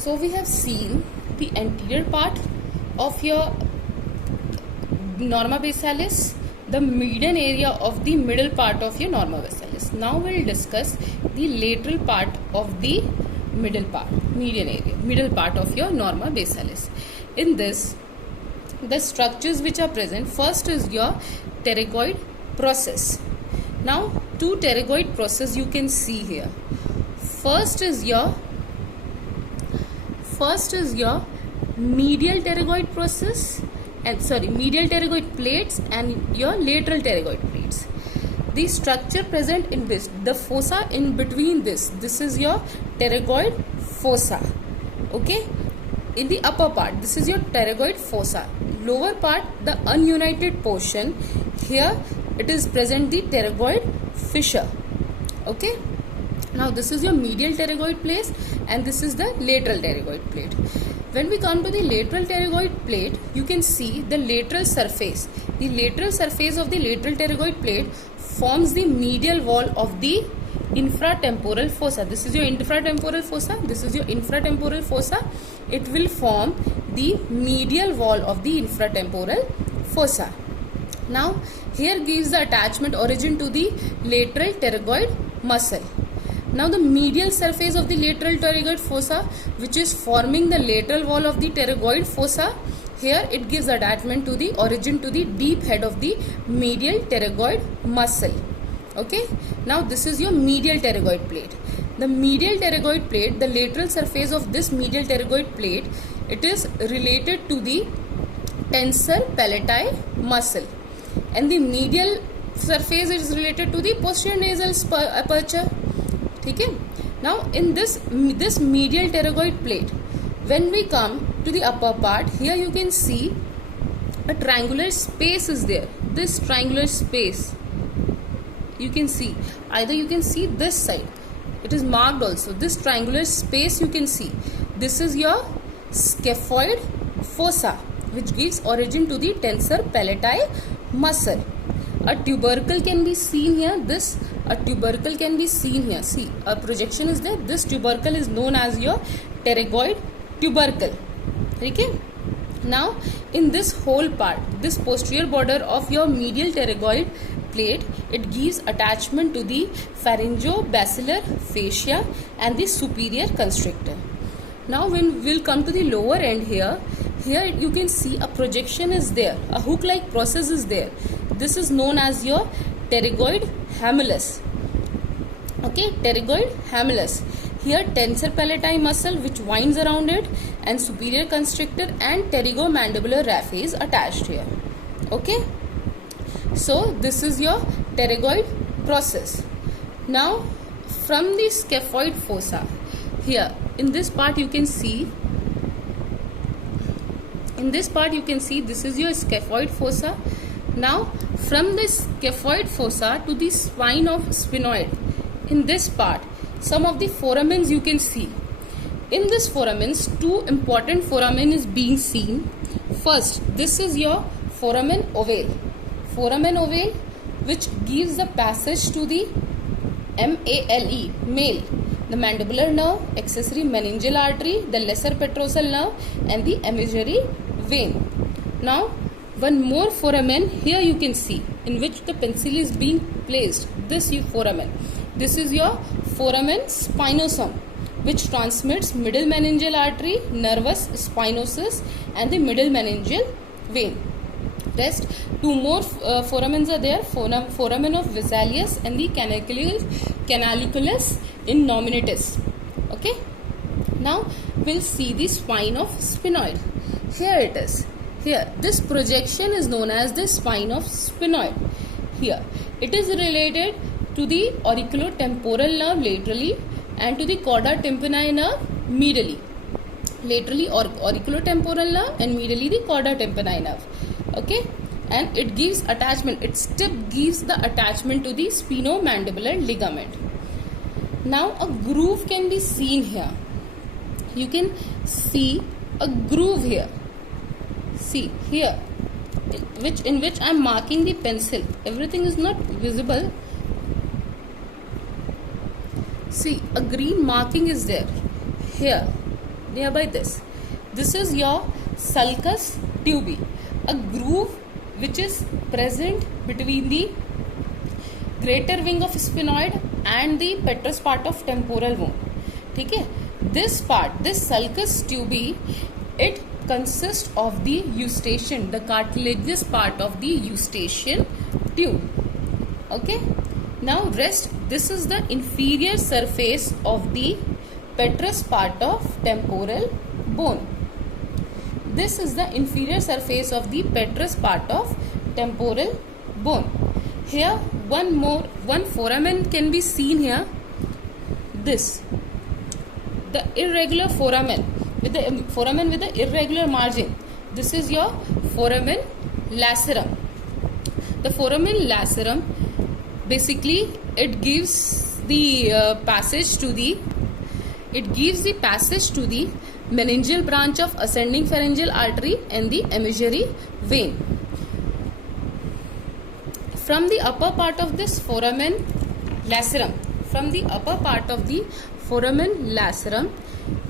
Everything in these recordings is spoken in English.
So we have seen the anterior part of your norma basalis, the median area of the middle part of your norma basalis. Now we'll discuss the lateral part of the middle part, median area, middle part of your norma basalis. In this, the structures which are present, first is your pterygoid process. Now two pterygoid process you can see here. First is your medial pterygoid process medial pterygoid plates and your lateral pterygoid plates. The structure present in this, the fossa in between this is your pterygoid fossa. Okay, in the upper part this is your pterygoid fossa. Lower part, the ununited portion, here it is present the pterygoid fissure. Okay, now this is your medial pterygoid plate and this is the lateral pterygoid plate. When we come to the lateral pterygoid plate, you can see the lateral surface. The lateral surface of the lateral pterygoid plate forms the medial wall of the infratemporal fossa. This is your infratemporal fossa. This is your infratemporal fossa. It will form the medial wall of the infratemporal fossa. Now, here gives the attachment origin to the lateral pterygoid muscle. Now the medial surface of the lateral pterygoid fossa, which is forming the lateral wall of the pterygoid fossa, here it gives attachment to the origin to the deep head of the medial pterygoid muscle. Okay, now this is your medial pterygoid plate. The medial pterygoid plate, the lateral surface of this medial pterygoid plate, it is related to the tensor pallati muscle, and the medial surface is related to the posterior nasal aperture. Okay, now in this medial pterygoid plate, when we come to the upper part, here you can see a triangular space is there. This triangular space you can see, either you can see this side, it is marked also. This triangular space you can see, this is your scaphoid fossa, which gives origin to the tensor pallati muscle. A tubercle can be seen here. A tubercle can be seen here. See, a projection is there. This tubercle is known as your pterygoid tubercle. Okay. Now, in this whole part, this posterior border of your medial pterygoid plate, it gives attachment to the pharyngobasilar fascia and the superior constrictor. Now, when we'll come to the lower end here you can see a projection is there. A hook-like process is there. This is known as your pterygoid hamulus. Okay, pterygoid hamulus. Here tensor pallati muscle which winds around it, and superior constrictor and pterygomandibular raphe is attached here. Okay, so this is your pterygoid process. Now from the scaphoid fossa, here in this part you can see, this is your scaphoid fossa. Now from this scaphoid fossa to the spine of sphenoid, in this part some of the foramens you can see. In this foramens, two important foramen is being seen. First, this is your foramen ovale. Foramen ovale, which gives the passage to the MALE, male, the mandibular nerve, accessory meningeal artery, the lesser petrosal nerve, and the imaginary vein. Now one more foramen here you can see, in which the pencil is being placed. This foramen, this is your foramen spinosum, which transmits middle meningeal artery, nervus spinosus, and the middle meningeal vein. Rest two more foramens are there, foramen of Vesalius and the canalicularis innominatus. Okay, now we'll see the spine of sphenoid. Here it is. Here, this projection is known as the spine of sphenoid. Here, it is related to the auriculotemporal nerve laterally and to the cauda tympani nerve medially. Laterally auriculotemporal nerve and medially the cauda tympani nerve. Okay, and it gives attachment. Its tip gives the attachment to the spinomandibular ligament. Now a groove can be seen here. You can see a groove here. See here, in which I am marking the pencil. Everything is not visible. See, a green marking is there here. nearby this. This is your sulcus tubi, a groove which is present between the greater wing of sphenoid and the petrous part of temporal bone. ठीक है, this part, this sulcus tubi, it consists of the eustachian, the cartilaginous part of the eustachian tube. Okay, now rest. This is the inferior surface of the petrous part of temporal bone. This is the inferior surface of the petrous part of temporal bone. Here one foramen can be seen here. This, the irregular foramen with the irregular margin. This is your foramen lacerum. The foramen lacerum, basically it gives the passage to the meningeal branch of ascending pharyngeal artery and the emissory vein. From the upper part of this foramen lacerum,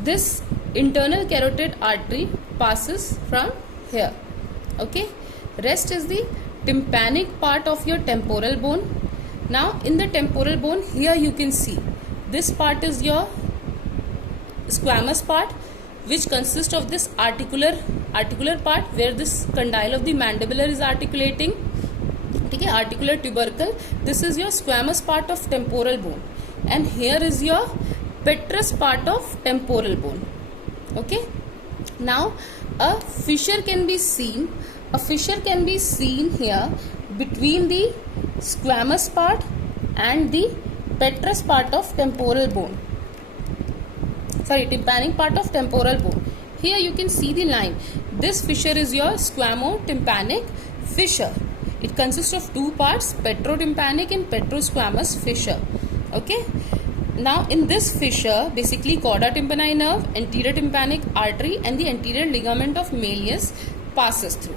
this internal carotid artery passes from here. Okay, rest is the tympanic part of your temporal bone. Now in the temporal bone, here you can see this part is your squamous part, which consists of this articular part where this condyle of the mandibular is articulating. Okay, articular tubercle. This is your squamous part of temporal bone, and here is your petrous part of temporal bone. Okay, now a fissure can be seen here between the squamous part and the petrous part of temporal bone. Tympanic part of temporal bone. Here you can see the line. This fissure is your squamo-tympanic fissure. It consists of two parts, petrotympanic and petrosquamous fissure. Okay. Now in this fissure, basically cauda tympani nerve, anterior tympanic artery and the anterior ligament of malleus passes through.